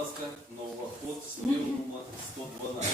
ласка, новоход Стрілнума 112.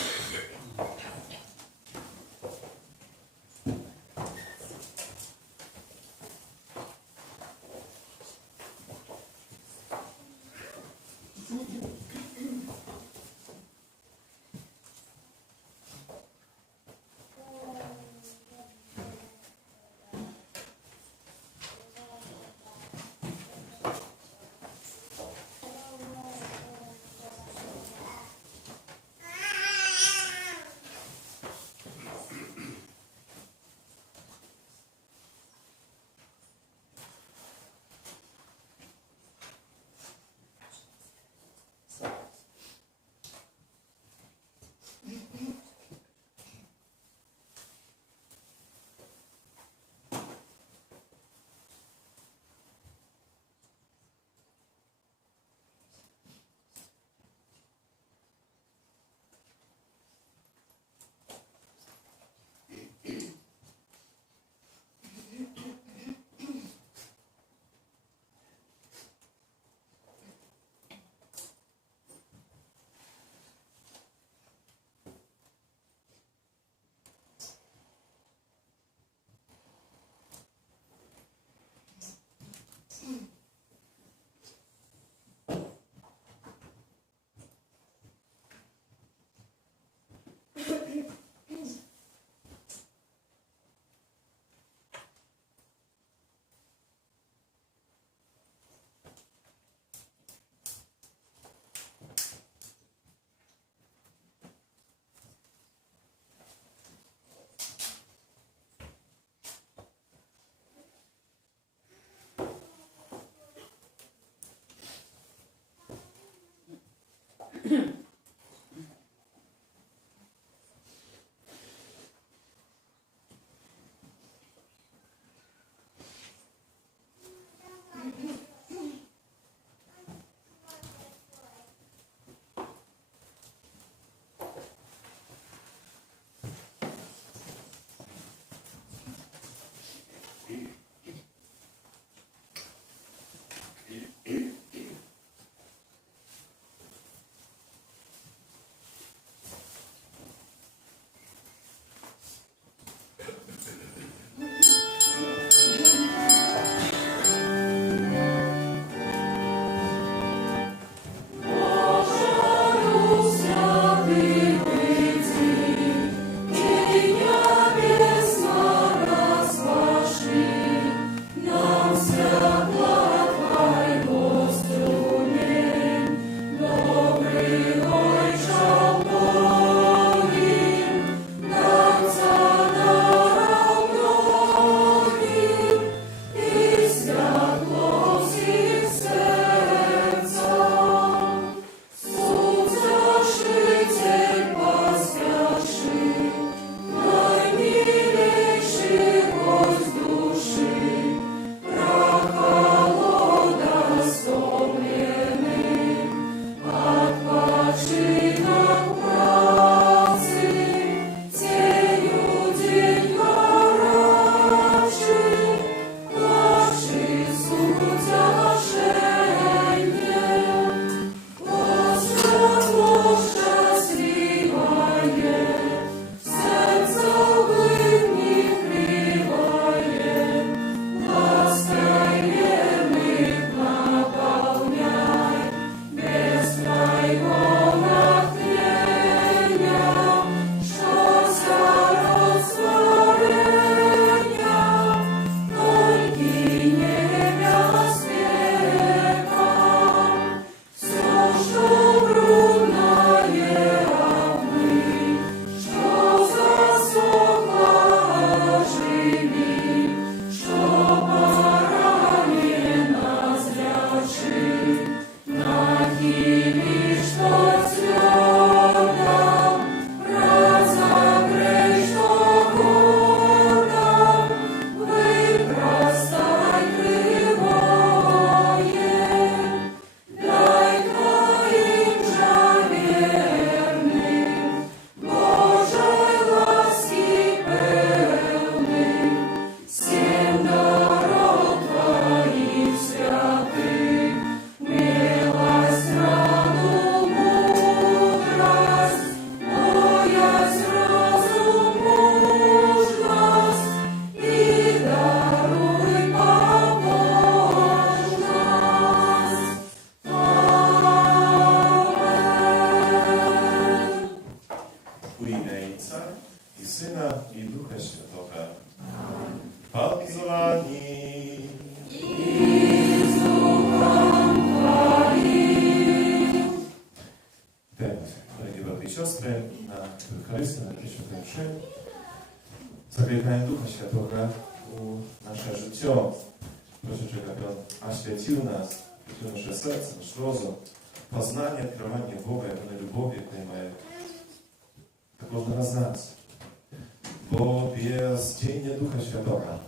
Небесно распаши. wysłani. Teraz, drogie braty i siostry, na Eucharystię, na Świętej Mszy, zabiegałem Ducha Świętego u nasze życie. Proszę, żeby On oświecił nas, nasze serce, nasz rozum, poznanie, открывание Бога, Jego любові, яку має та кожного з нас. Бо без діяння Духа Святого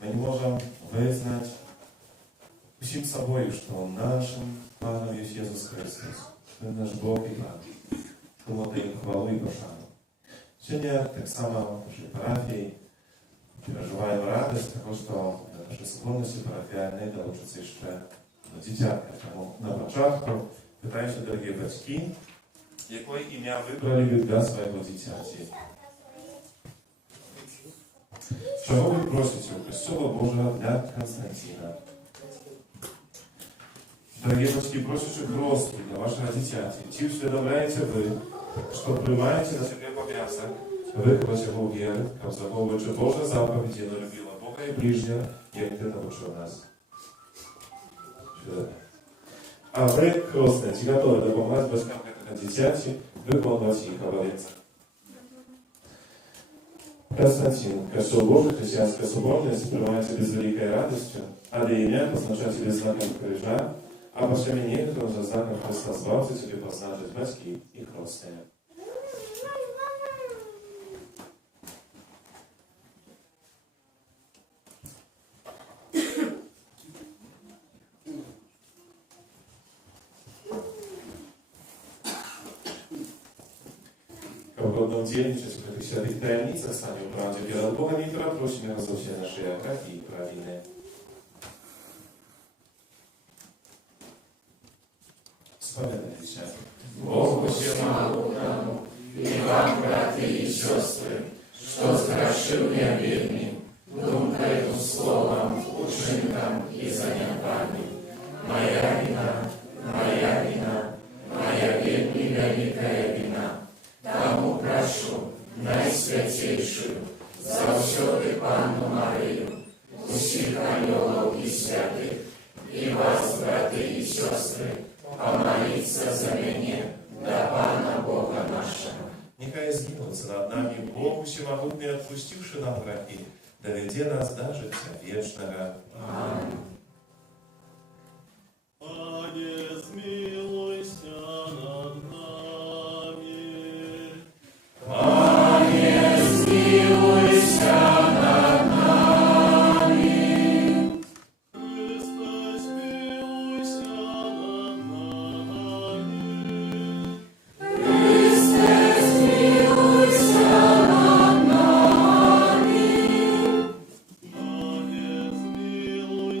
ми не можемо визнати усім собою, що нашим Паном є Ісус Христос, що Він наш Бог і Пан. Тому даємо хвалу і пошану. Сьогодні так само в нашій парафії переживаємо радість того, що на нашій скромності парафіальної долучиться ще до дитятка. Тому на початку питаюся, дорогі батьки, яке ім'я вибрали ви для свого дитяті? Чого ви просите у Христова Божого для Константина? Дорогі батьки, прошу, щоб росту для вашого дитяті. Чи усвідомляєте ви, що приймаєте на себе обов'язок виховати його у вірі, заховуючи Божі заповіді, не любила Бога і ближнього, як ти навчив нас? А ви, хрестниці, готові допомагати батькам этого дитяті виконувати їх обов'язок? Константин, Костел Божий, христианская соборность, принимается без великой радостью, а для имя позначать тебе знаком крижа, а по семени, кто за знаком Христа Спасителя тебе позначить батьки и хрестные. Godną dzielniczyć w tych świętych tajemnicach stanie w prawdzie przed Bogiem i która prosimy o zaufacie naszej jaka i prawiny. Wspominajcie się. Богу всемогутному и вам, братья и сестры, что сгрешил я вельми, думкою, словом, учинком и занятами. Моя вина, моя вельми великая вина. Тому прошу найсвятейшую, завсёды Панну Марию, усіх ангелов и святых, и вас, братья и сестры, помолиться за меня, до Пана Бога нашего. Нехай згинутся над нами Бог всемогутный, отпустивший нам грехи, доведи нас до життя вечного. Аминь. Пане, змилуйся над нами. Пане, змилуйся над нами. Христе, змилуйся над нами. Христе, змилуйся над нами. Пане, змилуйся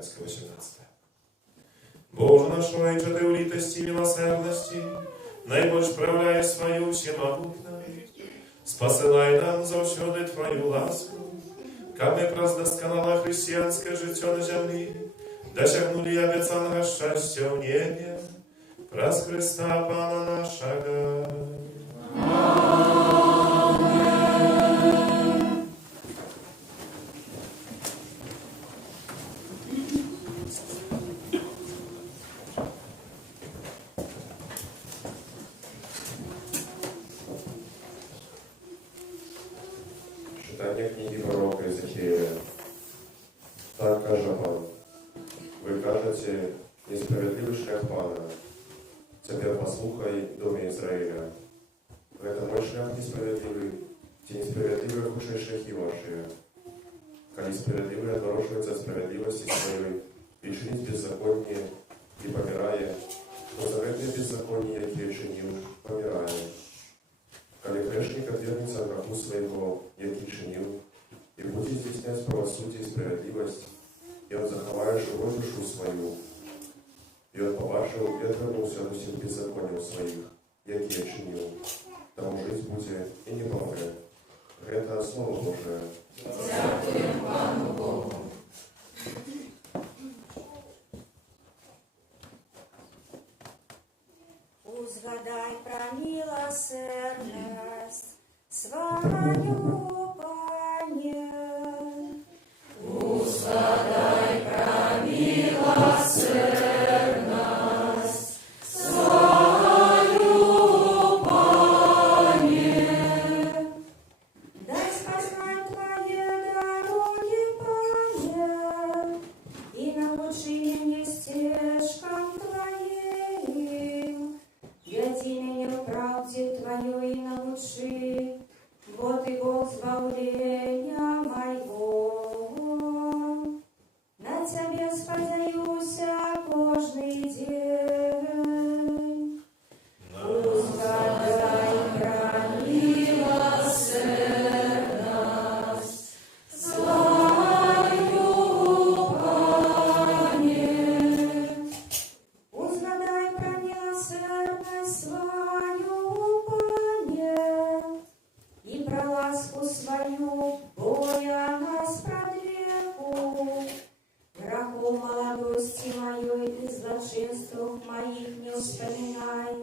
Римская 18. Боже наш, Отче, Ты в литости и милосердности, наибольш справляя свою всемогутность, спосылай нам завсёды Твою ласку, как мы праз досконала христианское житё на землі, досягнули обіцяного щастя в небе, праз Христа Пана нашего. Читание книги пророка Иезекииля. Так каже Пан: ви кажете, несправедливий шлях Пана. Тепер послухай, доме Израиля. Это мой шлях несправедливый, те несправедливые худшие шляхи ваши. Коли справедливый отворачивается от справедливости своей и чинит беззаконие, и помирая, то заветное беззаконие, яке чинил, помирая. Коли грешник отвергнется от греху своего, яке чинил, и будет здійснять правосудие и справедливость, и он заховает живую душу свою, и он побачил и отвернулся от всех беззаконий своих, яке чинил, тому жить будет и не помре. Это Слово Божие. Дякуємо Пану Богу. Узгадай про милосердность свою, Пане. Узгадай про милосердность свою, Пане. Дай спознать Твои дороги, Пане, и научи меня стежкам Твоим. Веди меня в правде Твою и научи, вот и Бог избавления моего. На Тебе сподяюся кожний день. Узгадай про милосердность свою, Пане. Узгадай про милосердность свою, Пане, и про ласку свою, боя нас продвеку. Грехов молодости моей и злочинств моих не вспоминай.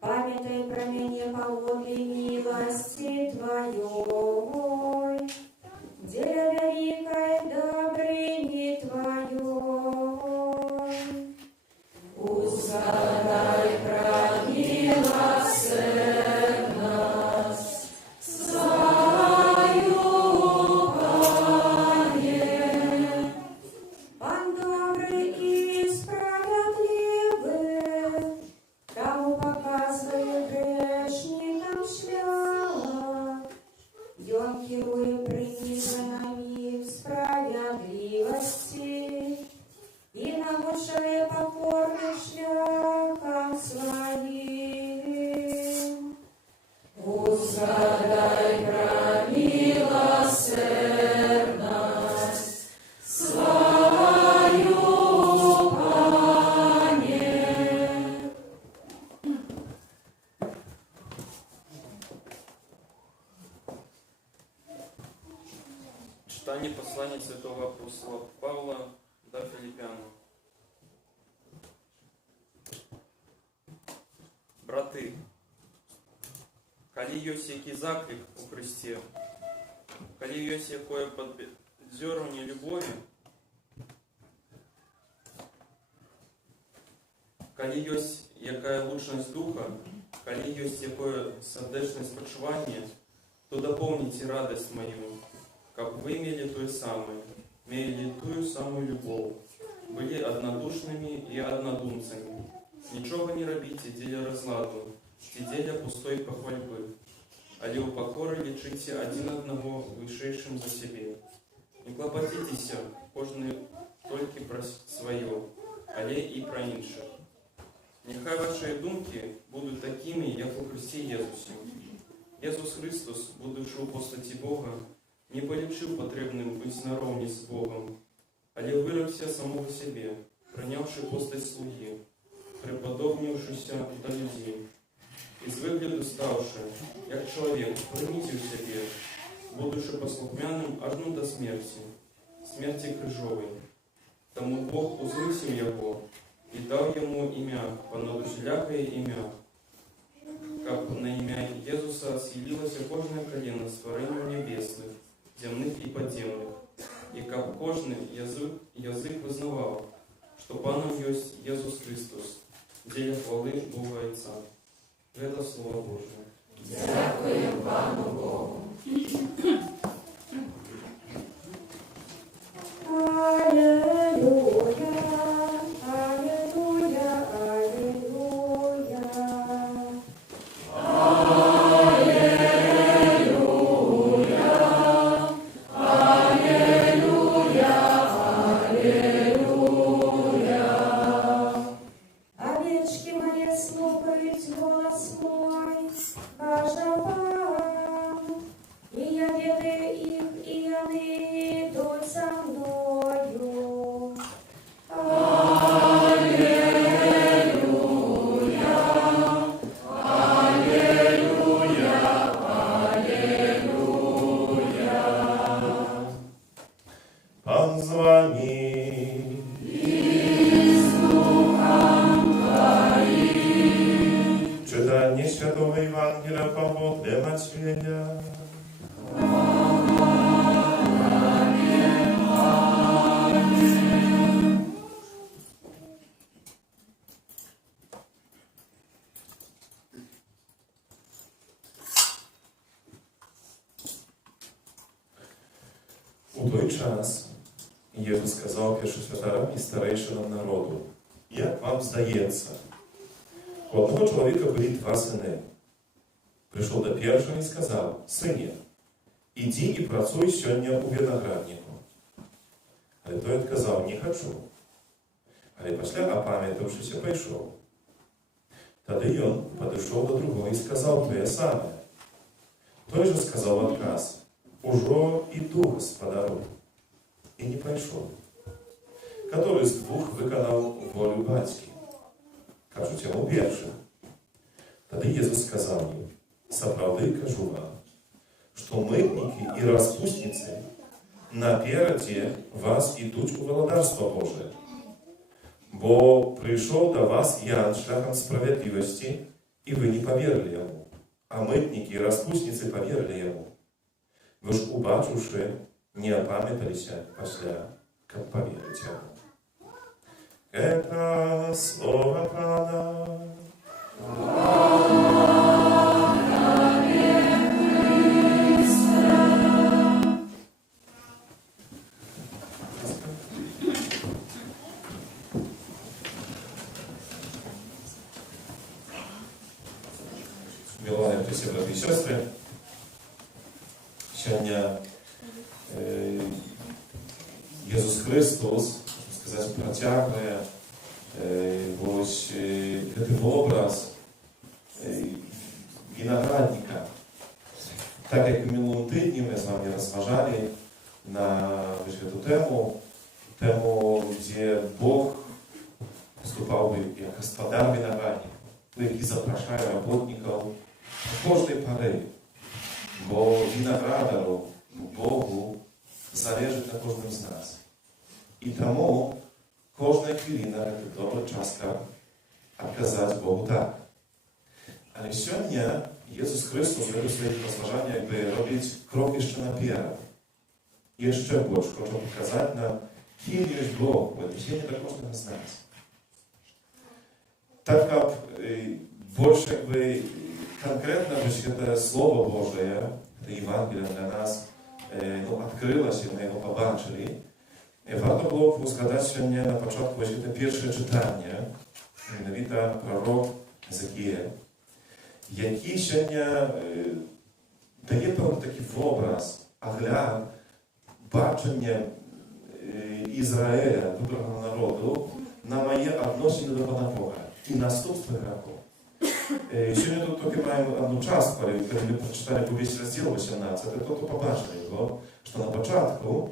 Памятай про меня по воле милости Твоей, деля великой добрыни Твоей. Узгадай про милосердность свою, Пане. Пан добрый и справедливый, кому показывает грешникам шлях, и он керует приниженными в справедливости и научает покорных шляхам своим. Узгадай про милосердность свою, Пане. Читание послания святого апостола Павла до Филиппян. Браты, коли есть який заклик у Христе, коли есть якое поддерживание любови, коли есть якая лучшность духа, коли есть якое сердечное спочивание, то дополните радость мою, как вы имели той самой, имели ту самую любовь, были однодушными и однодумцами. Ничего не робите, деля разладу, деля пустой похвальбы, али у покоры лечите один одного вышедшим за себе. Не клопотитесь, кожный только про свое, але и про інших. Нехай ваши думки будут такими, як у Христе Єзусі. Єсус Христос, будучи у постаті Бога, не полічив потрібним бути наровні з Богом, але выракся самого себе, прийнявши постать слуги, приподобнившися до людей, і з вигляду ставши, як чоловік, принизив себе, будучи послухмяним аж ну до смерті, смерті крижової. Тому Бог узвысил його і дав йому ім'я, понад усілякое ім'я, как на ім'я Єзуса схилилося кожне колено створению небесных, земных и подземных, и как кожный язык вызнавал, что Паном есть Иисус Христос, деля хвалы Бога Отца. Это Слово Божие. Дякуємо Пану Богу. Аллилуйя, аллилуйя, аллилуйя. Овечки мои, слушать голос мой, кажа вам, и я веду их, и они идут за мною. Пан з вами. Czytanie Świętego Ewangelia Pawła Macieja. У той час Єzus сказав першосвятарам і старейшинам народу: як вам здається, у одного чоловіка були два сини. Прийшов до першого і сказав: сині, іди і працюй сьогодні у винограднику. Але той відказав: не хочу. Але після опам'ятавшися пішов. Тоді він підійшов до другого і сказав те саме. Той же сказав в отказ: «Ужо іду, господару». І не пішов. Который з двох виконав волю батьки? Кажуть йому перший. Тоді Єzus сказав їм: «Справді кажу вам, що митники і розпусниці напереді вас ідуть у володарство Боже. Бо прийшов до вас Ян шляхом справедливості, і ви не повірили йому, а митники і розпусниці повірили йому. Ви ж, убачивши, не опам'яталися після, як повірите йому». Это слово Пана. Милование, все братья и сестры, сегодня Иисус Христос, сказать, протягивая ось этот образ виноградника. Так як минулого тижні ми з вами розважали на эту тему, де Бог виступав би як господар виноградника, який запрошує роботників кожної пори. Бо виноградару, Богу, залежить на кожному з нас. І тому кожна хвилина – це добра частка відказати Богу так. Але сьогодні Ісус Христос в своїх розважаннях якби робить крок ще наперед. І ще більше хоче показати нам, ким є Бог в відношенні до кожного з нас. Так як більше якби конкретно це Слово Божє, це Євангеліє для нас відкрилося, ми його побачили. Warto było zgadać się mnie na początku właśnie te pierwsze czytanie, mianowicie prorok Ezekiel, jaki się daje pewien taki obraz, огляд бачення Ізраїля, вибраного народу, на моє відношення до Пана Бога і наступства греху. Сьогодні тут тільки маємо одну частку, коли ми прочитали весь розділ 18, то побачили його, що на початку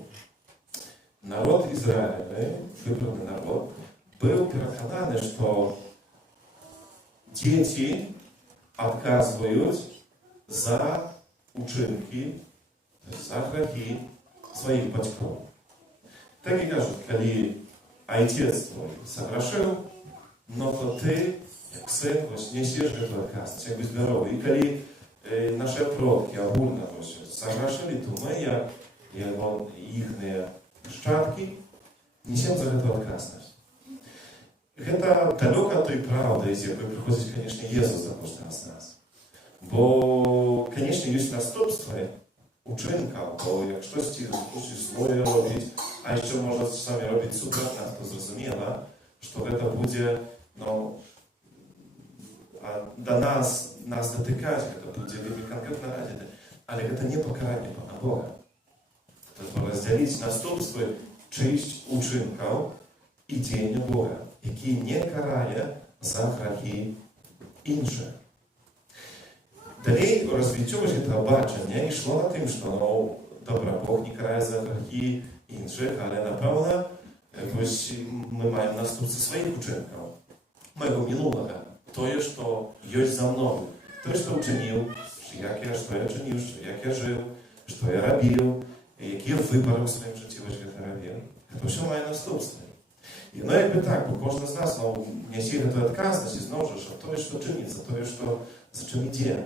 народ Израиля, выбранный народ, был переконан, что дети отказывают за учинки, за грехи своих батьков. Так и кажут, когда отец твой согрешил, но то ты, как сын, несешь эту отказность, как бы здоровый. И когда наши предки огульно согрешили, то мы, их нащадки, несем за эту отказность. Это далеко от той правды, з якої приходить, конечно, Єсус за кожного з нас. Бо, конечно, є наступство учинка, бо як щось злое робить, а ще можна самі робити супротно, то зрозуміло, що це буде, до нас дотикати, це буде вельми конкретно радити, але це не покарання Пана Бога. Тобто розділити наступство чиїсь учинків і діяння Бога, який не карає за грехи інших. Dalej rozwinięło się to baczenie i szło na tym, że dobra, Bóg nie karає za grzechy innych, ale na pewno my mamy następcy swoich uczynków, mojego minulego. To jest, co jest za mną, to jest, co uczynił, co ja czynił, jak ja żył, co ja robił, jakie wybory w swoim życiu ja robił. To wszystko ma następstwo. I jakby tak, bo każdy z nas niesie tę odказność i znowu, że to jest, co czynić, to jest, to za czym idzie.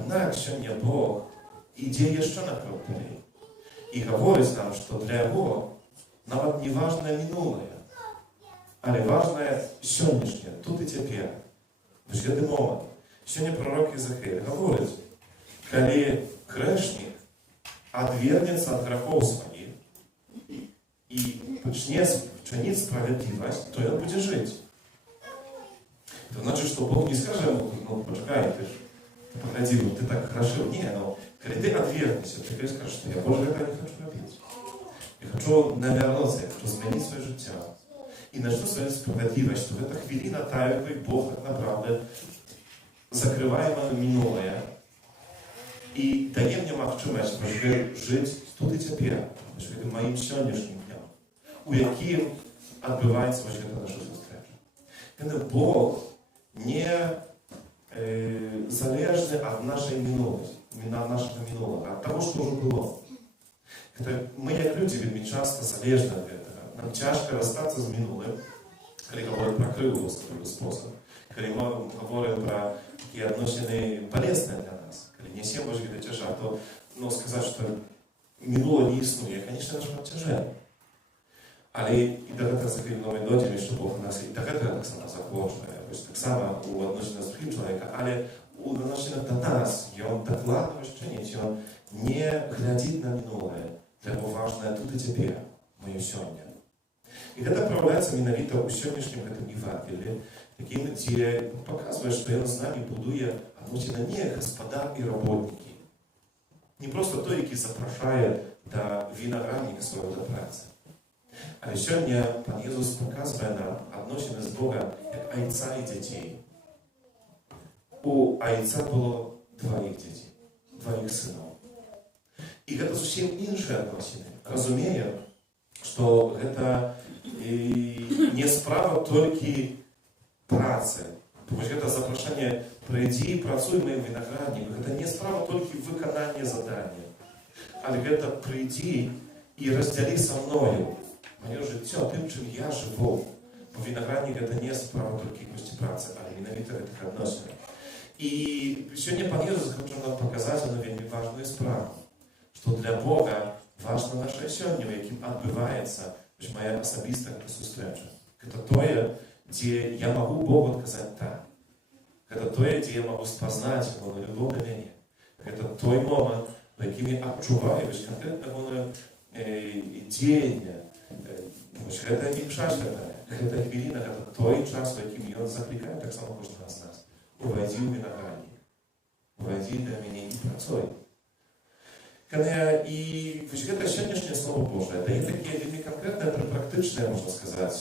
Однак сьогодні Бог іде ще наперед і говорить нам, що для Бога навіть не важне минуле, але важне сьогоднішнє, тут і тепер, в житті момент. Сьогодні пророк Єзекіель говорить, коли грешник відвернеться від грехів своїх і почне чинити справедливість, то він буде жити. То значить, що Бог не скаже йому, почекай, ти ж погоди, ты так хорошо. Не, когда ты отвергнешься, ты скажешь, что я больше этого не хочу робить. Я хочу навернуться, я хочу змінити своє життя. І начну свою справедливість, що в эта хвилина та, якою Бог так направду закриває мене минуле і дає мені можливість жити тут і тепер, жити моїм сьогоднішнім днем, у яким відбувається наша зустріча. Kiedy Бог не залежны от нашей минулости, от нашего минулого, от того, что уже было. Мы, как люди, вельми часто залежны от этого. Нам тяжко расстаться с минулым, когда говорим про кривого способ, когда мы говорим про такие отношения полезные для нас, когда не всем Божьи тяжа, то сказать, что минулое не існує, конечно, наш тяжело. Але і до этого закріпленої доділі, що Бог нас і до этого так само запрошує. Так само у відношеннях з другим чоловіком, але у відношеннях до нас, і він докладно чинить, він не глядить на минуле, для його важне тут і тепер, моє сьогодні. І це проявляється менавіта у сьогоднішнім Євангелії, таким, де показує, що він з нами будує відносини не господар і роботники, не просто той, який запрошує до виноградника свого до праці. Але сьогодні Пан Ісус показує нам відносини з Богом як отця і дітей. У отця було двоїх дітей, двоїх синів. І це зовсім інші відносини. Розуміє, що це не справа тільки праці. Тому що це запрошення «Прийди, працюй в моєму винограднику». Це не справа тільки виконання завдання. Але це «Прийди і розділи со мною моє життя тим, чим я живу. Бо виноградник – це не справа тільки якості праці, але менавіта цих відносин. І сьогодні Пан Ісус хоче нам показати на вельми важну справу, що для Бога важно наше сьогодні, в яким відбувається моя особиста зустріча. Це те, де я можу Богу сказати так. Це те, де я можу спознати Його любов до мене. Це той момент, в яким я відчуваю конкретно Його діяння. Це не час, це хвилина, це той час, в яким Він закликає так само кожного з нас. Увойди в виноградник. Увойди до мене і працюй. І це сьогоднішнє Слово Боже дає таке вельми конкретне, практичне, можна сказати,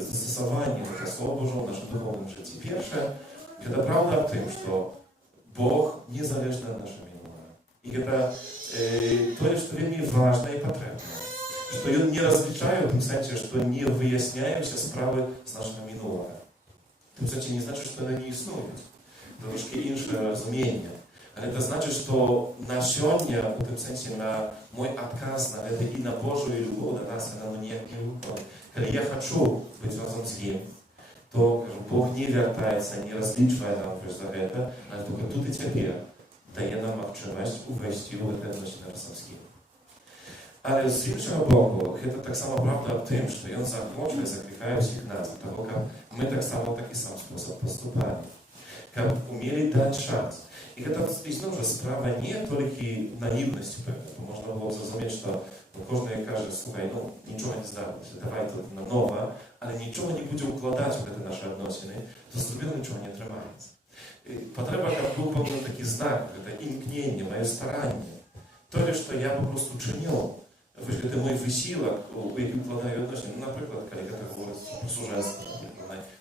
застосування для Слова Божого в нашому духовному житті. Перше, це правда в тим, що Бог не залежний від нашого минулого. І це те, що вельми важливо і потрібно. Што ён не разлічае, в тым сэнсе, што не выясняюся справы з нашага мінулага. В тым сэнсе не значыць, што яны не існуюць. Трошки інше розуміння. Але це значить, що на сьогодні, у тим сенсі, на мой отказ на це і на Божу любов до нас, вона ніяк не виходить. Коли я хочу бути разом з ним, то Бог не вертається, не розлічує нам за це, але тільки тут і тепер дає нам можливість увести в це відношення разом з ним. Але з іншого боку, це так само правда в тим, що він захоче, закликає всіх нас, того, як ми так само такий сам спосіб поступаємо. Как умели дать шанс. И это, снова справа не только наивности, можно было зрозуміти, що кожен каже, слухай, нічого не здалося, давай тут наново, але нічого не буде укладати в це наші відносини, то зробили нічого не тримається. Потреба, як був певний такий знак, це імкнення, моє старання. То, що я просто чинив, це мій висілок, у який вкладаю відносини. Наприклад, коли я говорить про сужество,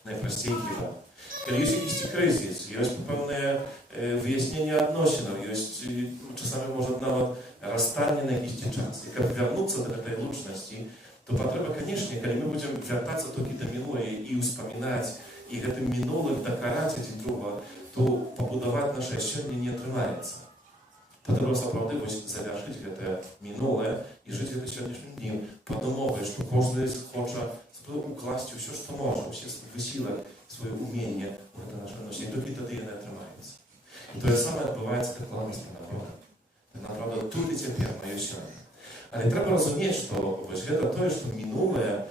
найпростіший хіба. Коли є якийсь кризис, є певне вияснення відносин, є часами може навіть розстання на якийсь час. І як повернутися до цієї лучності, то потреба, звісно, коли ми будемо вертатися тільки до минулого і вспоминати, і цим минулим докарати один друга, то побудувати наше сьогодні не тримається. Потреба справедливість завершити це минуле і жити в сьогоднішнім днем, подумати, що кожен хоче укласти все, що може, всі висілок, своє уміння в це наше відношення. І тільки тоді не тримається. І те саме відбувається так ладно з Пана Бога. Направда, тут і тепер моє сьогодні. Але треба розуміти, що це те, що минуле,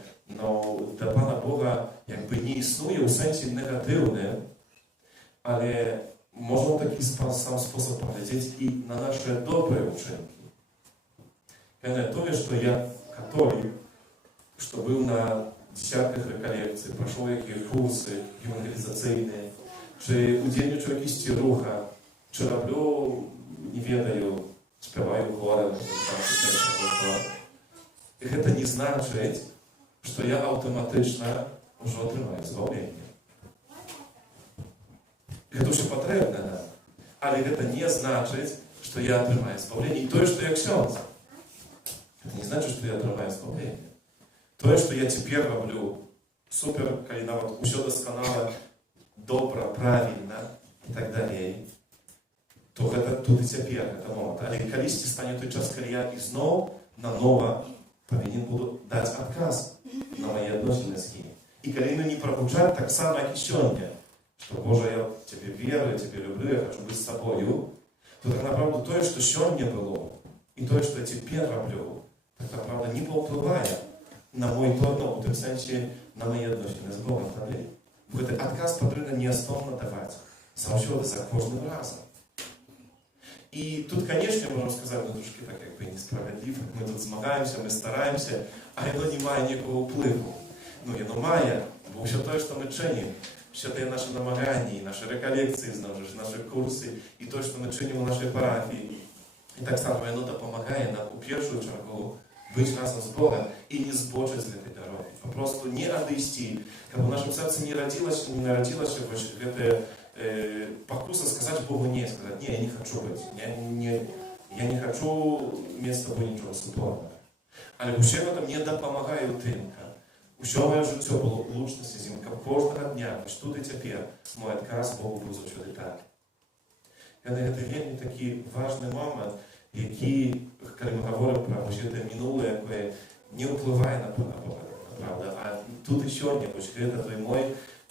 для Пана Бога якби не існує у сенсі негативне, але можна такий сам спосіб поглядати і на наші добрі вчинки. Не те, що я католик, що був на десятках реколекцій, пройшов які курси евангелізаційні, чи удільничу якісь руха, чи роблю, не ведаю, співаю хором, і це не значить, що я автоматично вже отримаю збавлення. Це дуже потрібно нам, але це не значить, що я отримаю збавлення. І те, що я ксьонз, це не значить, що я отримаю збавлення. То, що я тепер роблю супер, коли навіть усе досконало, добре, правильно і так далі, то це тут і тепер, це момент. Але колись стане той час, коли я і знову наново повинен буду дати відказ на мої відносини з ним. І коли вони не пробуджать так само, як і сьогодні, що, Боже, я тебе вірю, я тебе люблю, я хочу бути з тобою, то так направду те, що сьогодні було, і те, що я тепер роблю, так направду не повпливає на мой тон, у тим сенсі, на мої відносини з Богом. Бо цей відказ потрібно неосновно давати. Завжди, за кожним разом. І тут, звісно, можна сказати, трошки так, якби несправедливо. Ми тут змагаємося, ми стараємося, а воно не має ніякого впливу. Воно має, бо все те, що ми чинимо, все те наші намагання, і наші реколекції, наші курси, і те, що ми чинимо в нашій парафії. І так само воно допомагає нам у першу чергу бути разом з Богом і не збочити з цієї дороги. А просто не одійти. Как в нашем сердце не народилась эта покуса сказать Богу не, сказать, не, я не хочу быть, я не хочу вместо тобой ничего сутворного. Але усе в этом не допомагає утримка. Усе моє життя було в лучності з ним, як кожного дня, ось тут і тепер, мой отказ Богу був завжди так. Це вельми такий важний момент, який, коли ми говоримо про це минуле, яке не впливає на Пана Бога, правда, а тут і сьогодні, це той мой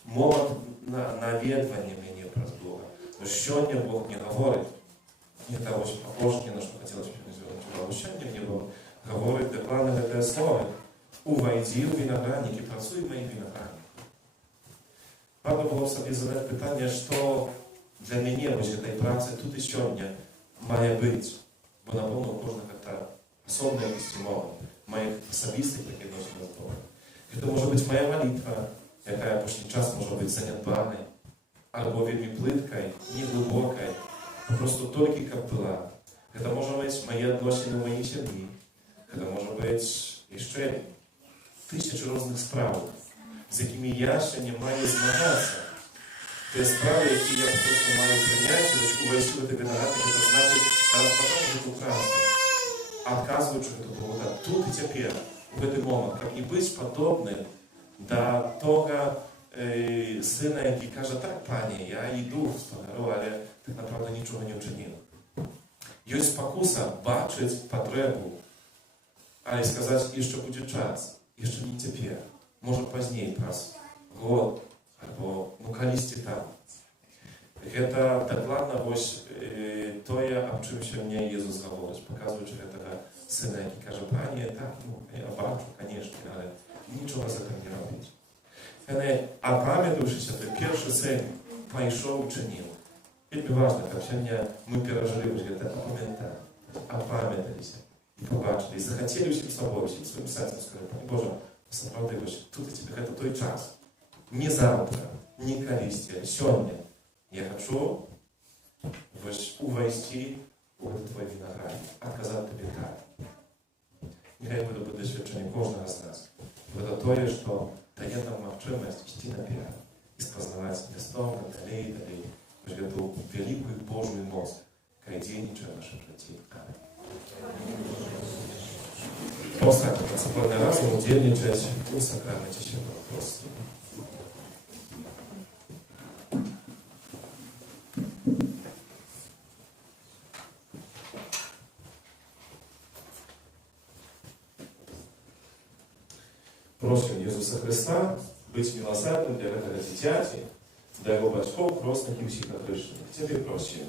момент навідування мені про Бога. Сьогодні Бог не говорить, не того, що похожне, на що хотілося б не сьогодні мені Бог говорить докладно це слово. Увійди у виноградник і працюй в моїх виноградниках. Правда було б собі задати питання, що для мене в цій праці тут і сьогодні має бути. Бо, напевно, у кожного це особливе естимове моїх особистих таких відносин з Богом. Це може бути моя молитва, яка почти час може бути занедбаною, або вельми плиткою, неглибокою, просто тільки як була. Це може бути мої відносини в моїй сім'ї. Це може бути ще тисячі різних справ, з якими я ще не маю змагатися. Те справи, які я просто маю прийняти, увійти в цей виноградник, це значить розпочати цю працю, відказуючи від Бога тут і тепер, в этот момент, как не быть подобным до того syna, jaki każe, tak Panie, ja idę w Gospodaru, ale tak naprawdę niczego nie uczyniłem. Jest pokusa baczyć potrzebę, ale сказать, jeszcze będzie czas, jeszcze nie теперь, może później, raz, год, albo kiedyś tam. Это докладно вось тое, об чым сёння Езус гаворыць, паказваючы гэтага сына, які кажа, Пане, так, я бачу, канешне, але нічога за гэтым не робіць. Яны, апамятаўшыся, той першы сын пайшоў, чыніў. Вельмі важна, каб сёння мы перажылі вось гэта апамяталі, апамяталіся і пабачылі, і захацелі ўсім сабой, усім сваім сэрцам сказаць, Пане Божа, насамрэч, вось тут і тебе гэта той час. Не заўтра, не калісьці, сёння. Я хочу увойти в твой виноградник, отказать тебе так. Нехай буде буде досвідчення кожного з нас. Буде те, що дає нам можливість йти наперед і спознавати містом, далі. Ось эту великую Божью моц, яка дійничає в нашому житті. Ostatnio, następnym razem udzielniczyć w sakramencie Świętego Chrystusa. Просим Иисуса Христа быть милосердным для этого дитяти, для его батьков, крестных и психокрещенных. Тебе просим.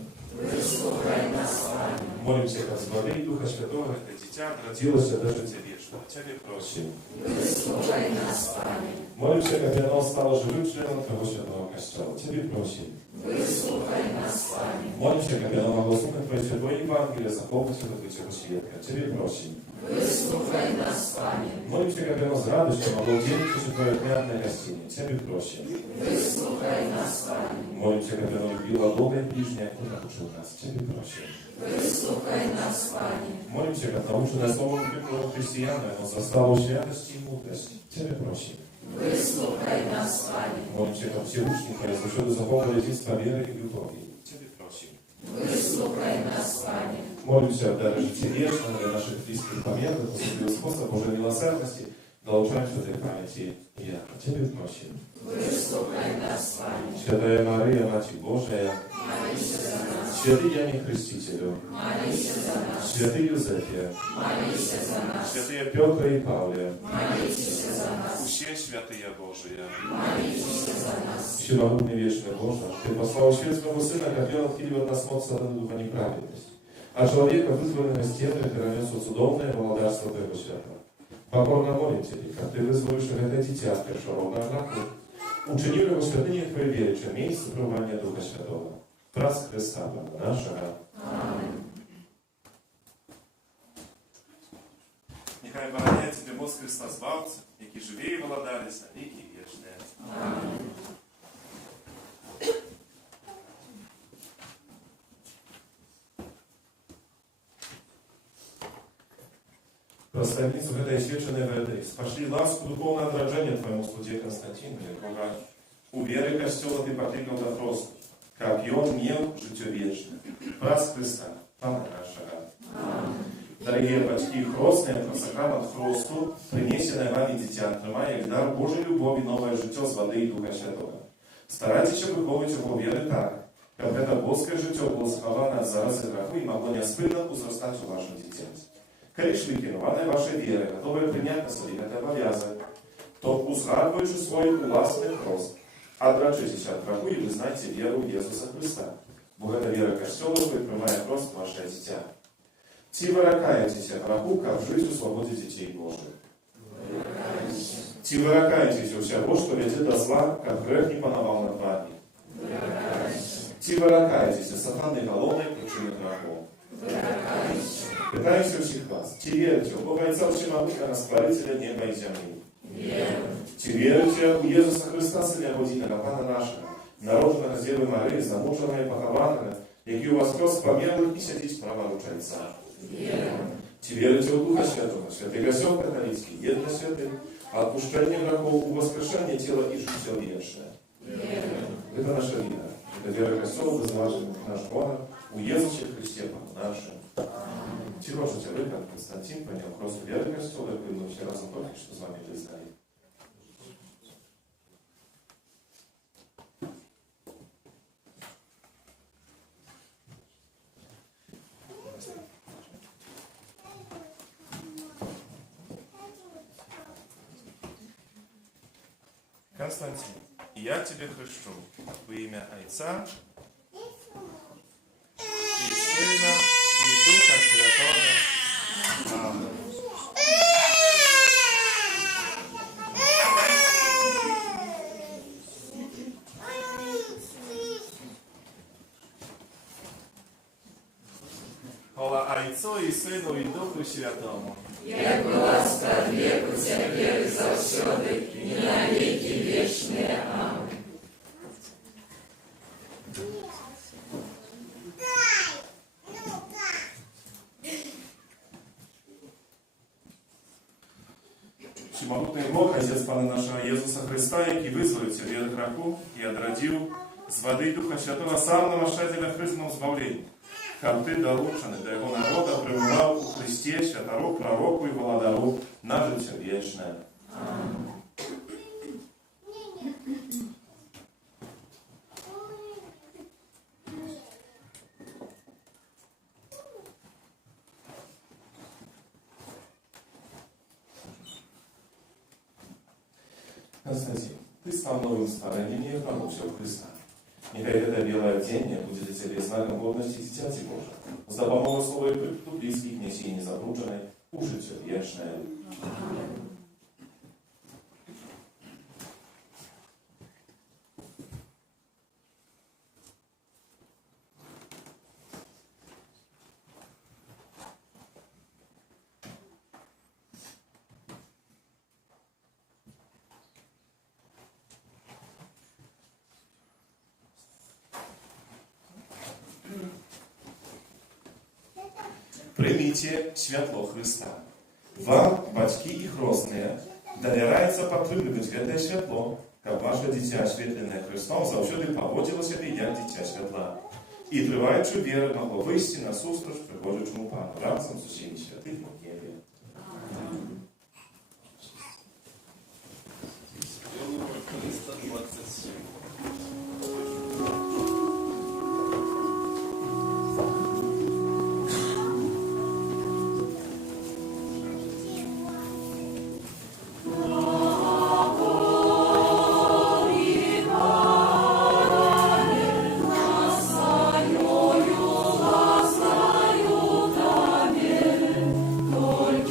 Молимся, как с воды и Духа Святого, это дитя родилось до життя вечного. Тебе просим. Молимся, как оно стало живым членом Твоего Святого Костола. Тебе просим. Молимся, как оно могло слухать Твое Святое Евангелие, захоплить это Твоего света. Тебе просим. Молимся, как оно с радостью могло удельничать Твое отмятное гостиное. Тебе просим. Молимся, как оно любило Бога и ближнего, и научил нас. Тебе просим. Молимся, как наученное словом любимого христиана, оно застало святости и мудрости. Тебе просим. Молимся, как Всевышний, Твоя зашеты захоплили единство веры и любови. Тебе просим. Молимся, дары жития вечного для наших близких померных, поступил способ Божьей милосердности, долучаемся в этой памяти и я. Тебе просим. Святая Мария, Матерь Божия, Святый Иоанн Крестителю, Святый Юзефе, Святые Петр и Павле, все святые Божие, Всемогутный вечный Боже, Ты послал свет Своего Сына, как Он отхилил от нас мод сатаны духа неправедности, а человека, вызволенного с темы, перенесу цудовное володарство Твоего Святого. Покорно молим Тебе, как Ты вызволишь это дитя, першего на граху, учини его святыни Твоей вере, чем месяц пребывания Духа Святого. Праз Христа, Бога нашего. Аминь. Нехай обороняє Тебе моц Христа Збавця, який живе і владариться на віки вічні. Аминь. Проставницу этой свеченной воды спошли ласку духовное отражение Твоему слуге Константину, якого у веры Костела Ты покликал до просто, как и он имел житие вечное. Праз Христа, Пана нашего. Дорогие батьки, хростные про сакрамент хросту, принесенное вами дитя, отримає як дар Божої любові нове життя з води і Духа Святого. Старайтеся виховувати його віри так, щоб це боске життя було сховане від зарази греху і могло неспинно узростати у вашому дитяті. Коли ж ви керовані вашої віри, готові прийняти на собі цей обов'язок, то узгадуючи своїх власних хрост, отрачитесь от греху і визнайте віру в Ісуса Христа. Бо ця віра Костела приймає хрост ваше дитя. Ці ви ракаєтеся греху, как жить у свободе детей Божьих. Ці ви ракаєтеся всего, что ведет до зла, как грех не пановал над вами. Ці ви ракаєтеся сатаны головной причины грехов. Питаемся всех вас, ті верите у Бога Отца Всемогутнего, Створителя неба и земли. Ті верите у Иисуса Христа, Сына Божьего, Пана нашего, народженого з Девы Марии, замуженого и похованного, який у вас воскрес померлых и сидит справа руки Отца. Ті верите у Духа Святого, святый Костел католический, едино святый, отпущение грехов, у воскрешения тела и життя вечное. Это наша вера. do wiary Kościoła wyznaczy nasz Бога у Jezusie Chryście Panu naszym. Cicho życia Wykan Konstantin ponieł krosu wiary Kościoła, płynął się razem do tych, co z wami wyznali. Константин, я тебе хрещу во имя Отца и Сына и Духа Святого. Аминь. Хвала Отцу и Сыну и Духу Святому. Як была ста веку, теперь и завсёды, и на веки вечные. Аминь. Всемогутний Бог, Отець Пана нашого Єсуса Христа, який визволив тебе від греху і одрадив з води Духа Святого сам намашателя Христом збавління. Хам ти долучений до його народа пребував у Христі, святору, пророку і володару на життя вічне. Константин, ты стал новым створением и обнаружил Христа. Нехай это белое оденье будет для тебя знаком годности дитяти Божия. С допомогою слова и припиту близких неси незабруджений у життя вічне. Прийміть святло Христа. Вам, батьки і хрестні, довіряється підтримувати це святло, щоб ваше дитя, освітлене Христом, завжди поводило себе як дитя святла. І, триваючи віри, могло вийти на зустріч приходячому Пану разом з усіми святими в небі. Только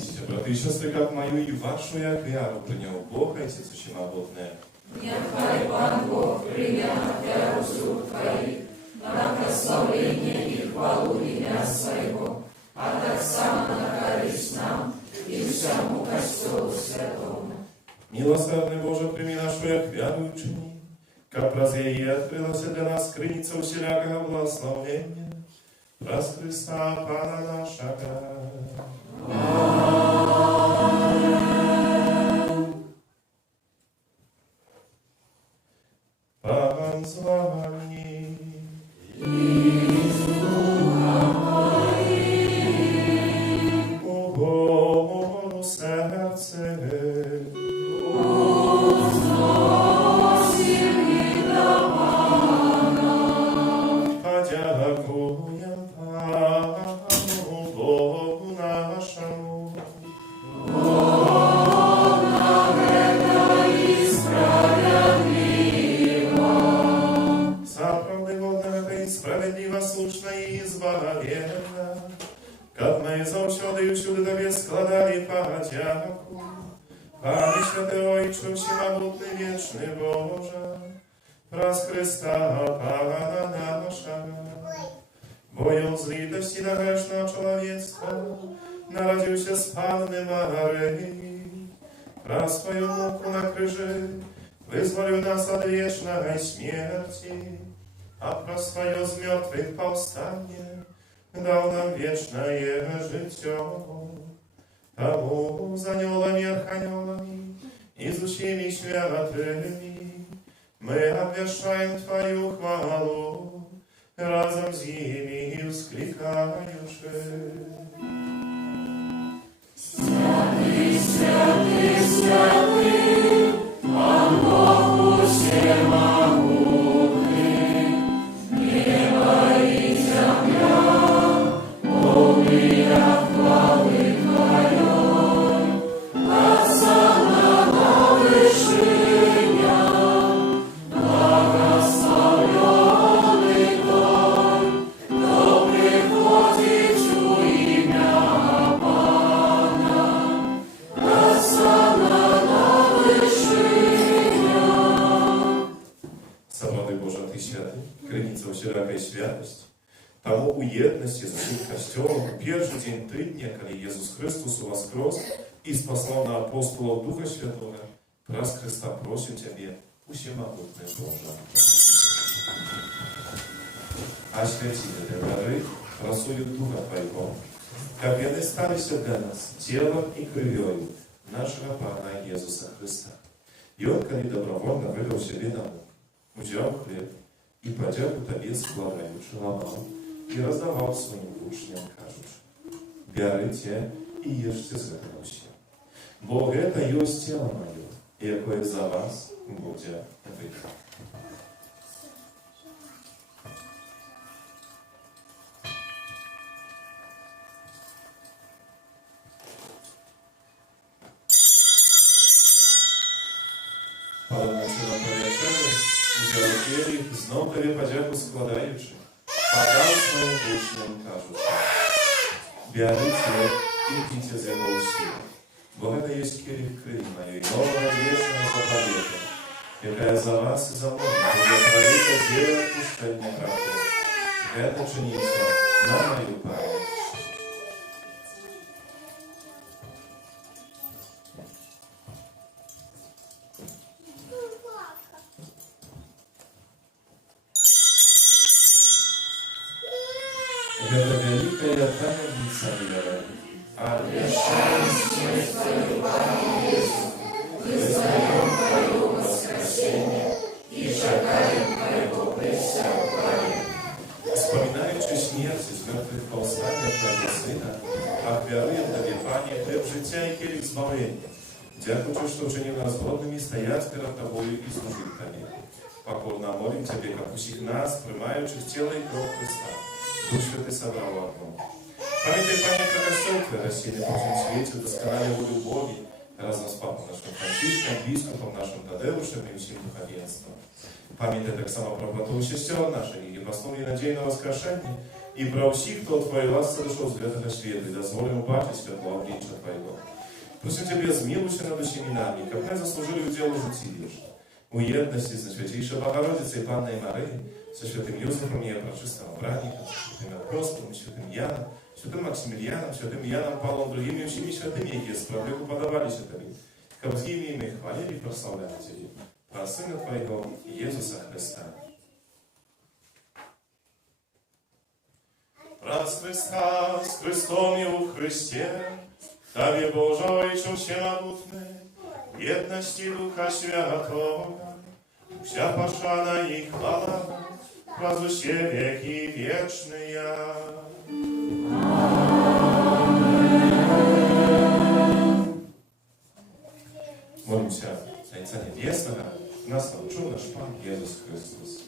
Помолитесь, браты и сестры, как мою и вашу я вяру принял Бог, Отец Всемогутный. Нехай Пан Бог прийме на вяру з рук Твоїх, на прославлення і хвалу ім'я Своєго, а так само на користь нам і всьому Костьолу Святому. Милосердный Боже, прими нашу я вяру учини, как раз ей открылась для нас скрыница усілякого благословения. Раз Христа, Пана нашего. Пан з вами. У Богу серце. Подякуем Пану Богу нашему. Справедливо, слушно и избавленно, как мы завсёды и всюди Тебе складали подяку. Пане святий Отче, всемогутний вічний Боже, раз Христа, Пана нашего, Бою злитости на грешного человечества, народился спавным Марии, раз Твою муку на крыже, вызволил нас от вечной смерти, а про свое з мертвых повстание дал нам вечное житье. Тому за анёлами, арханёлами, изучими святыми, мы обвешаем Твою хвалу, разом с ними вскликаючи. Святый, святый, святый, Пан Бог всемогутный, небо и земля, полные хвалы Твоей, Отца на вышиня, благословенный Твой, кто приходит в имя Пана, Отца на вышиня. Самый Боже, Ты святый, крыница всякой святости, тому уедности зашит костелом, первый день тыдня, коли Иисус Христос воскрес и спасал на апостолов Духа Святого, раз Христа просим Тебе, всемогутный Боже. Освяти для дары красою Духа Твоего, как они стались для нас телом и кровью нашего Пана Иисуса Христа. И Он, коли добровольно вылил себе на мук, взял хлеб и, подяку Тебе складаючи, ломал и раздавал своим учням, кажучи: «Берите и ешьте з этого все. Бо это есть тело мое, якое за вас будет выдано». Подобно нам повечері, взяли келих, знов Тобі подяку складаючи, подав своїм учням, кажучи: «Берите и пейте з його усі, бо это есть келих крови моей, нового вечного заповета, якая за вас и за мною будет пролита дело отпущения грехов. Это чините на мою память». Это великая таинница веры. Обещаем смерть Твою, Пане Иисус, вызнаем Твое воскресение и шагаем Твоего пресвятания. Вспоминаючи смерть из мертвых повстания Твоего Сына, обвяруем Тебе, Пане, хлеб життя и келих збавлення. Дякую, что учинил нас годными стоять перед Тобою и служить Тебе. Покорно молим Тебе, как усіх нас, приймаючих тіло і кров Христа, Дух Святый собрал в одном. Памятай, Пане, как Костел Твой рассеянный по всем свете, досконали волю Боги, разом с Папом нашим Францишком, Бископом нашим Тадеушем и всем духовенством. Памятай так само про братов и сестер наших, и послов и надей на воскрешение, I pro всіх, хто Твоей ласce дошел з этого света, и дозволил убачить світло обличчя Твоего. Просим Тебе, змилуйся над усіми нами, как мы заслужили удел житті вічно. У єдності з Святейшей Богородицей Панной Марии, со святым Юзефом и Пречистым Братником, святым Апостолом, святым Яном, святым Максимилианом, святым Яном Павлом, другими всеми святыми, які справедливо подавались Тобі, как з ними хвалили и прославляли Тебе. Про Сына Твоего, Иисуса Христа. Раз Христа, с Христом и у Христе, Табе Божой, чем всемогутный, єдності Духа Святого, вся пошана и хвала, во все веки вечные. Молимся, Отца Небесного, нас научил наш Пан Иисус Христос.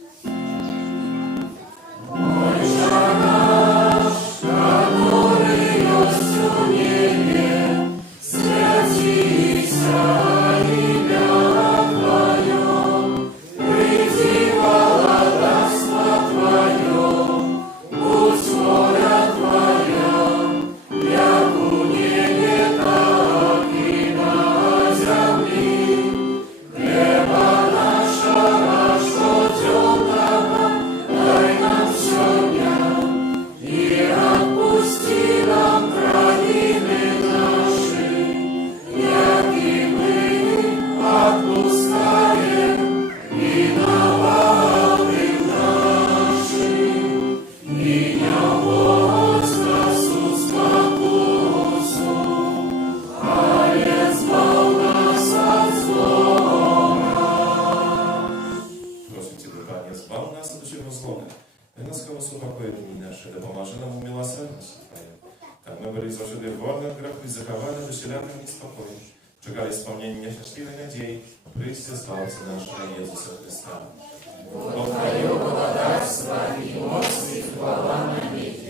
Czekali wspomnienia nieszczęśliwej nadziei, przyjście Zbawcy naszego Jezusa Chrysta.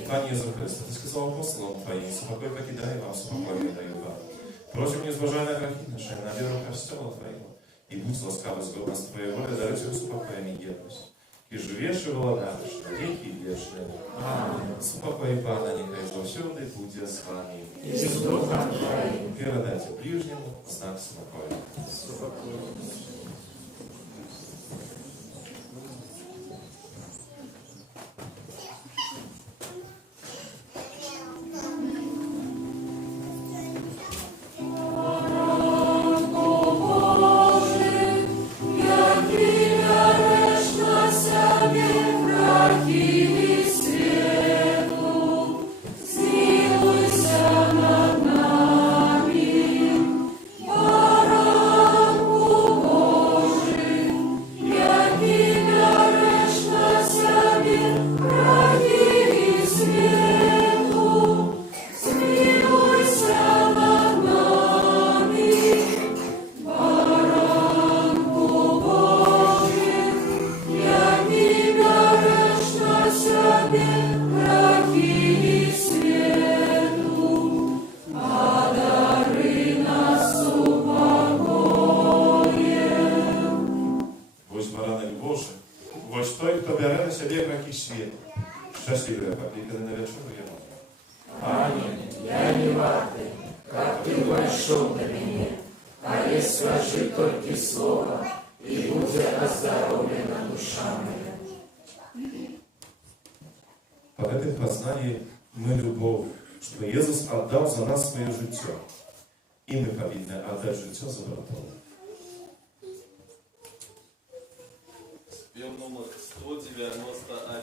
Panie Jezu Chryste, Ty сказал апостолам Твоим, «Спокой покидаю вам, спокойно даю вам». Просим, не зважая на грехи наши, на веру Христола Твоего, и будь ласкавый сгодность Твоей воли, даруйте успокоение и едность. И живешь и владаешь на веки вечные. Аминь. Спокой Пана, нехай злощенный будет с вами. И с Духом Твоим. Передайте ближнему знак спокоя. Szczęśliwy, kiedy na wieczór Jego. Пане, я не вартый, как Ты вошел на меня, а я скажи только слово, и будет оздоровлена душа моя. По этом познании мы любовь, что Иисус отдал за нас свое житие, и мы повинны отдать житие за братов. Спев номер 191.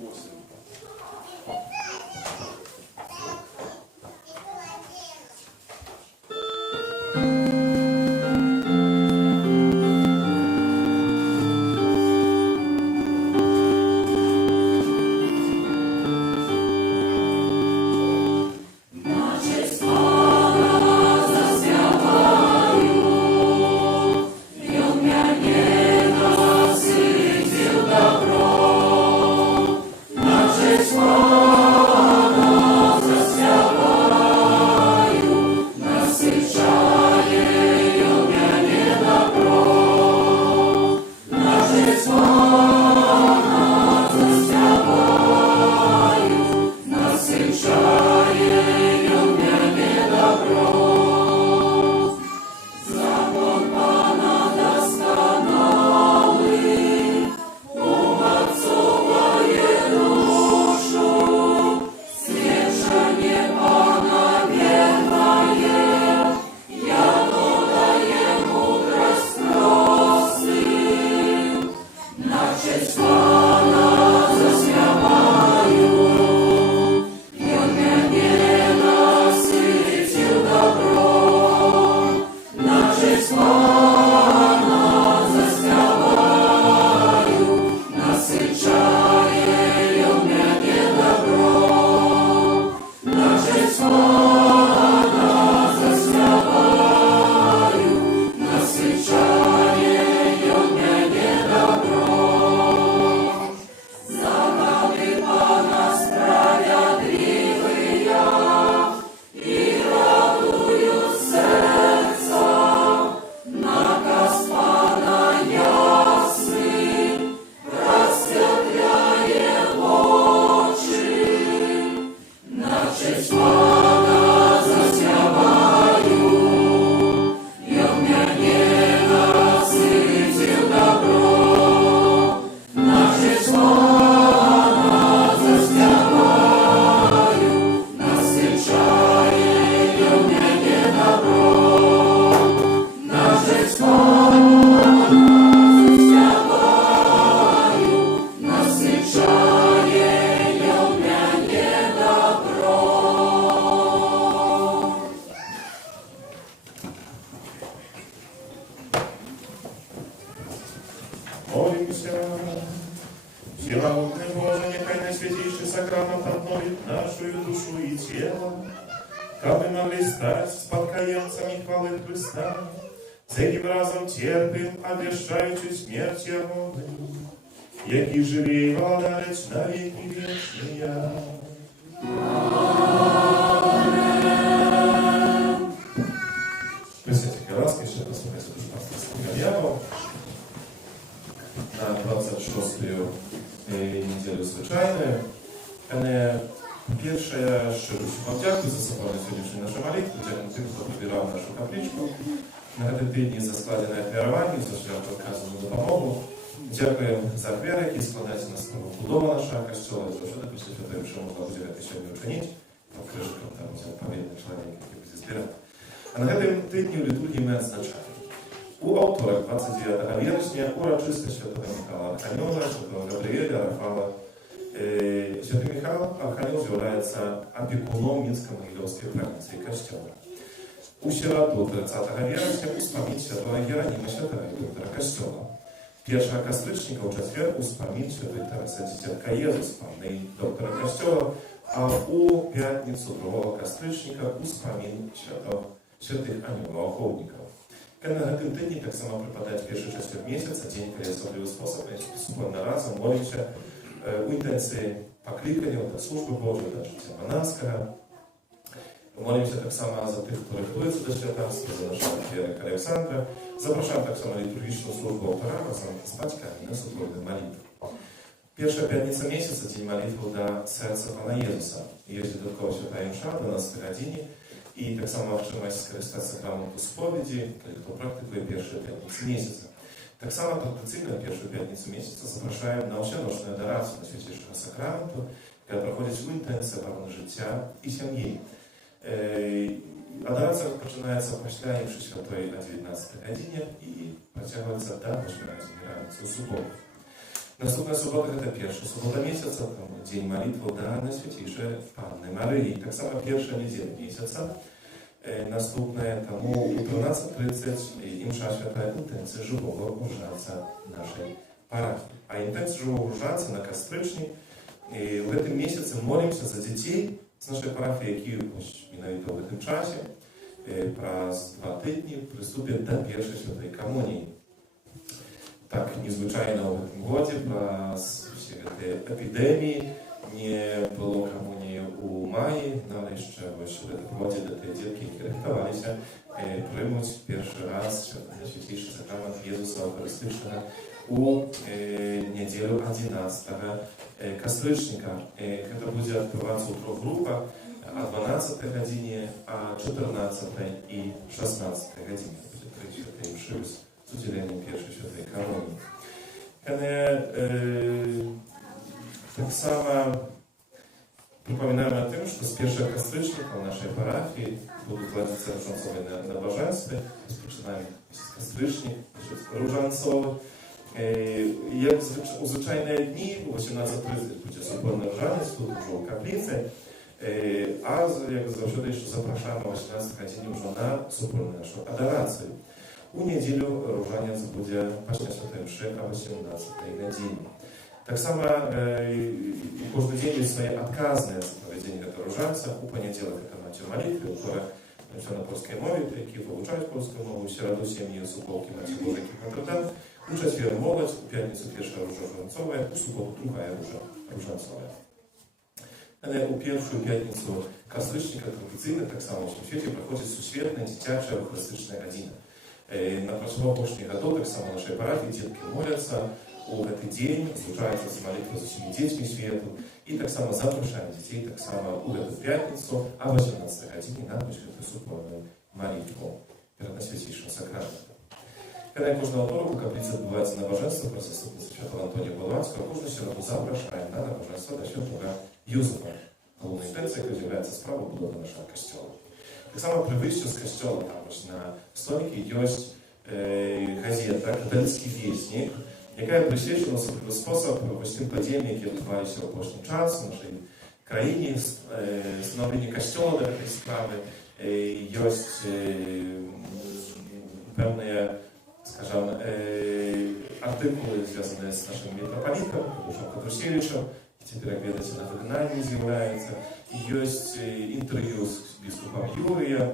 Молимся. Всемогутный Боже, нехай наисвятейший сакрамент обновит нашу душу и тело, как мы могли стать спадкоемцами хвалы Христа, всяким разом терпим, обещаючи смерть Его, який живее владалец на веки вечные. Присядьте ласки, ще послухайте душу Янова на 26-ю неделю звичайную. Pierwsze, що вам дякую за собою сьогоднішню нашу молитву, дякую тим, хто прибирав нашу капличку. На цій тижні за складене ахвярування, за шлях показану допомогу. Дякую за ахвяри, які складаються на будову нашого костюла, за що так після того, що можна буде сьогодні учинити. По кришкам там заповідний чоловік, який буде збирати. А на цьому тижні в літургії ми відзначаємо. У авторах 29 вересня урочисто Святого Михайла Архангела, Святого Гавриэля, Рафала. Святий Михайло Архангел з'являється опікуном Мінсько-Могилівської правниці Костьола. У сироту 30 вересня успомнить Святого Героніма, Святого доктора Костьола. 1 кастричника у четвер успомнить Святого Тараса Дитятка Єзуспомний доктора Костьола, а у п'ятницю 2 кастричника успомнить святих ангелов-охотників. Коли на цьому тижні так само припадає першу частину місяця, день, коли особливий спосіб, спокійно разом молимося у інтенції покликання до служби Божої, до життя монашого. Молимося так само за тих, хто рихтується до святарства, за нашого архієрейка Олександра. Запрошуємо так само літургічну службу автора разом з батьками на супровідну молитву. Перша п'ятниця місяця – день молитви до серця Пана Єзуса. Є додаткова свята імша до 12 годині. І так само можливість скористатися грамоту сповіді, хто практикує першу п'ятницю місяця. Так само традиційно першу п'ятницю місяця запрошуємо на всеночну адорацію на Святішого Сакраменту, яка проходить в інтенсі правильного життя і сім'ї. Адорація починається після імші святої о 19 годині і протягується до 8 раніці у суботу. Następna sobota to pierwsza sobota miesiąca, to dzień modlitwy dla Najświętejszej Panny Maryi. Tak samo pierwsza niedziela miesiąca. Następne tomu u 12:30 i msza święta intencja żywego różańca naszej parafii. A intencja żywego różańca na Kastryczni w tym miesiącu modlimy się za dzieci z naszej parafii, які mianowicie w tym czasie, przez 2 tygodnie przystąpią do pierwszej świętej komunii. Tak niezwyczajno w tym гоdzie, przez tej epidemii, nie było komunii u Maji, no ale jeszcze w tym гоdzie do tej dziewki, które rechowali się, przyjąć pierwszy raz Najświętejszy sakrament Jezusa Eucharystycznego u niedzielę 11 Kastrycznika. To będzie odbywać jutro w grupach o 12 godzinie, a 14 i 16 godzinie. Będzie świętej mszy z udzieleniem pierwszej świętej komunii. Tak samo przypominamy o tym, że z 1 Kastrycznika w naszej parafii будут проводиться różańcowe nabożeństwa. Rozpoczynamy z Kastrycznik, różańcowe. Jak u zwyczajne dni, o 18:30 będzie sobotny różaniec, tu już u kaplicy. A jak zawsze jeszcze zapraszamy o 18 godzinie już na wspólną naszą adorację. U niedzielę różaniec będzie właśnie świętej mszy o 18 godzinie. Tak samo każdy dzień jest swoje odkazne za prowadzenie tego różańca. U poniedziałek to macie modlitwy, które na polskiej mowie, які вивчають polską mowę, w środę семьи суполки macie Bożeki Patrodan, u czwartku młodość, u piątnicy pierwsza róża różańcowa, u sobotu druga róża różańcowa. Ale u pierwszą piątnicę Kastrycznika tradycyjnie, tak samo w tym świecie, проходzi suświetna dziecięca eucharystyczna godzina. Na proszłopocznych годах, tak samo w naszej parafii, dzieci modlятся, u ten dzień zwyczajnie z modlitwy z wszystkimi dziećmi światu i tak samo zapraszają dzieci, tak samo u tę piątnicę, a o 18 godzinie na poświętę wspólną modlitwę przed Najświętejszym sakramentem. Kiedy każdego roku w kaplicy odbywają nabożeństwo przez zastępnicę świętego Antonia Podłackiego, każdą środę zapraszają na nabożeństwo do świętego Józefa. Główną intencją, która jest sprawą budowy naszego kościoła. Tak samo przy wyjściu z kościoła, tam właśnie na stoliku jest gazeta Katolicki Wieśnik, jaka przeświadczyła w swój sposób w tym podziemie, kiedy odbywa się opoczny czas w naszej krainie, stanowienie kościoła do tej sprawy, jest pewne, скажем, artykuły związane z naszym metropolitą, Tadeusiem Kotrusiewiczem, теперь, jak wiecie, na wygnaniu zjawiaється, jest interwiu z biskupem Jurija,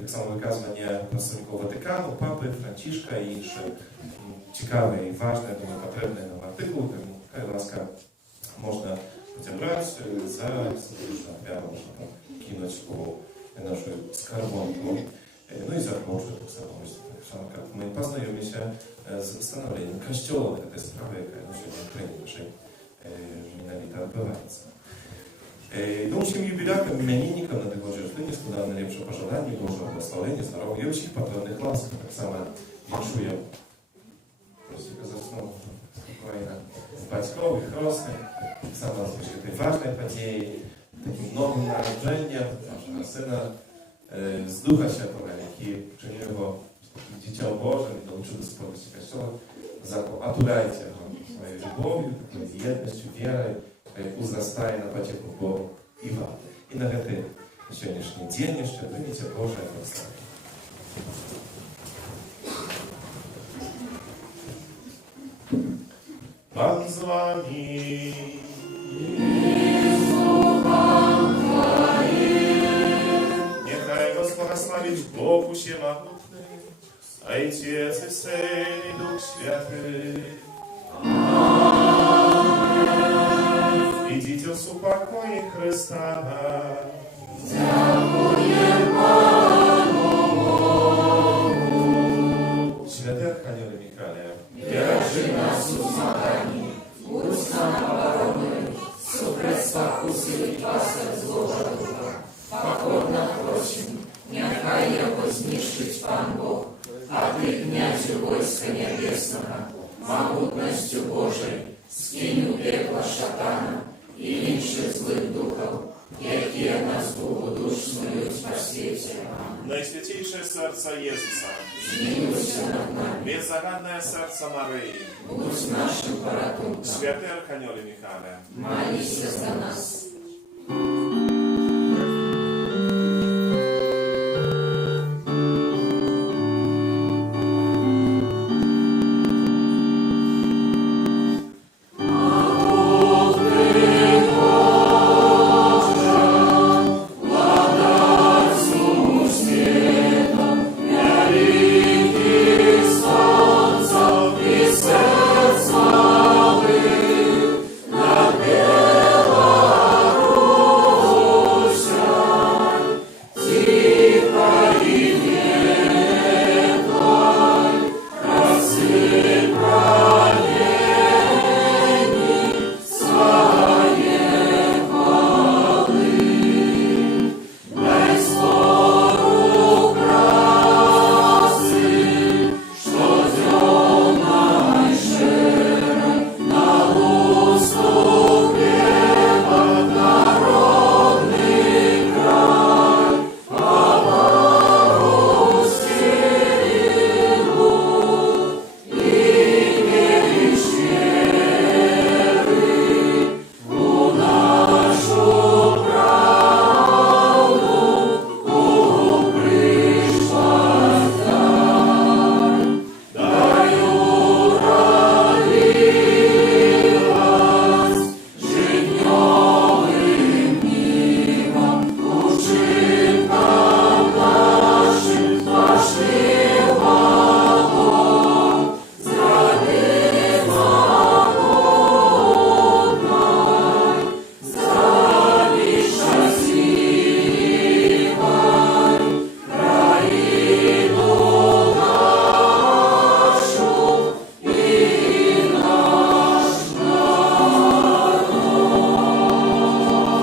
tak samo wykazanie przedstawicieli Watykanu, Papy, Franciszka i inne ciekawe i ważne, думаю, potrzebne nam artykuły, taka łaska można brać za różne wiarę, można tam kinąć po naszą skarbonkę. No i zakończę tak samo, jak my poznajemy się z stanowieniem Kościoła tej sprawy, jaka się w Ukrainie naszej mianowicie odbywaється. Naszym jubilatem, imiennikom na tego życzenia składam najlepsze pożądanie, Boże błogosławienie, zdrowia i wszystkich patronnych łask. Tak samo winszuję spokojnie батьків і хресних, так само tej ważnej nadziei, takim nowym narodzeniem naszego Syna z Ducha Świętego, jaki czynił go dzieciom Bożym i nauczył do spowiedzi Kościoła. Отуляйте своей любовью, такой едностью, верой, узрастая на потеку Богу и вам. И на этот сегодняшний день еще примите Божие благословение. Pan z wami. Niechaj was błogosławić Bogu Wszechmogący, Ojciec i Syn i Duch Święty. Amen. Idźcie w pokoju Chrysta. Dziękuję Panu Bogu. Święty Archanioły Michale, wierzy nas usmagali, usta nabarony, suprestwa усилить вас от злого духа. Покорно просим, нехай его знищить Пан Бог, а ты, князю войска небесного, могутностью Божией, скинь у пекла шатана и інших злых духов, які нас благодушною спасите. Najświętейшее serce Jezusa, Zmiłuйся над нами. Беззарадное сердце Марии, Будь нашим порятунком. Святый Архангеле Михаиле, Молись за нас.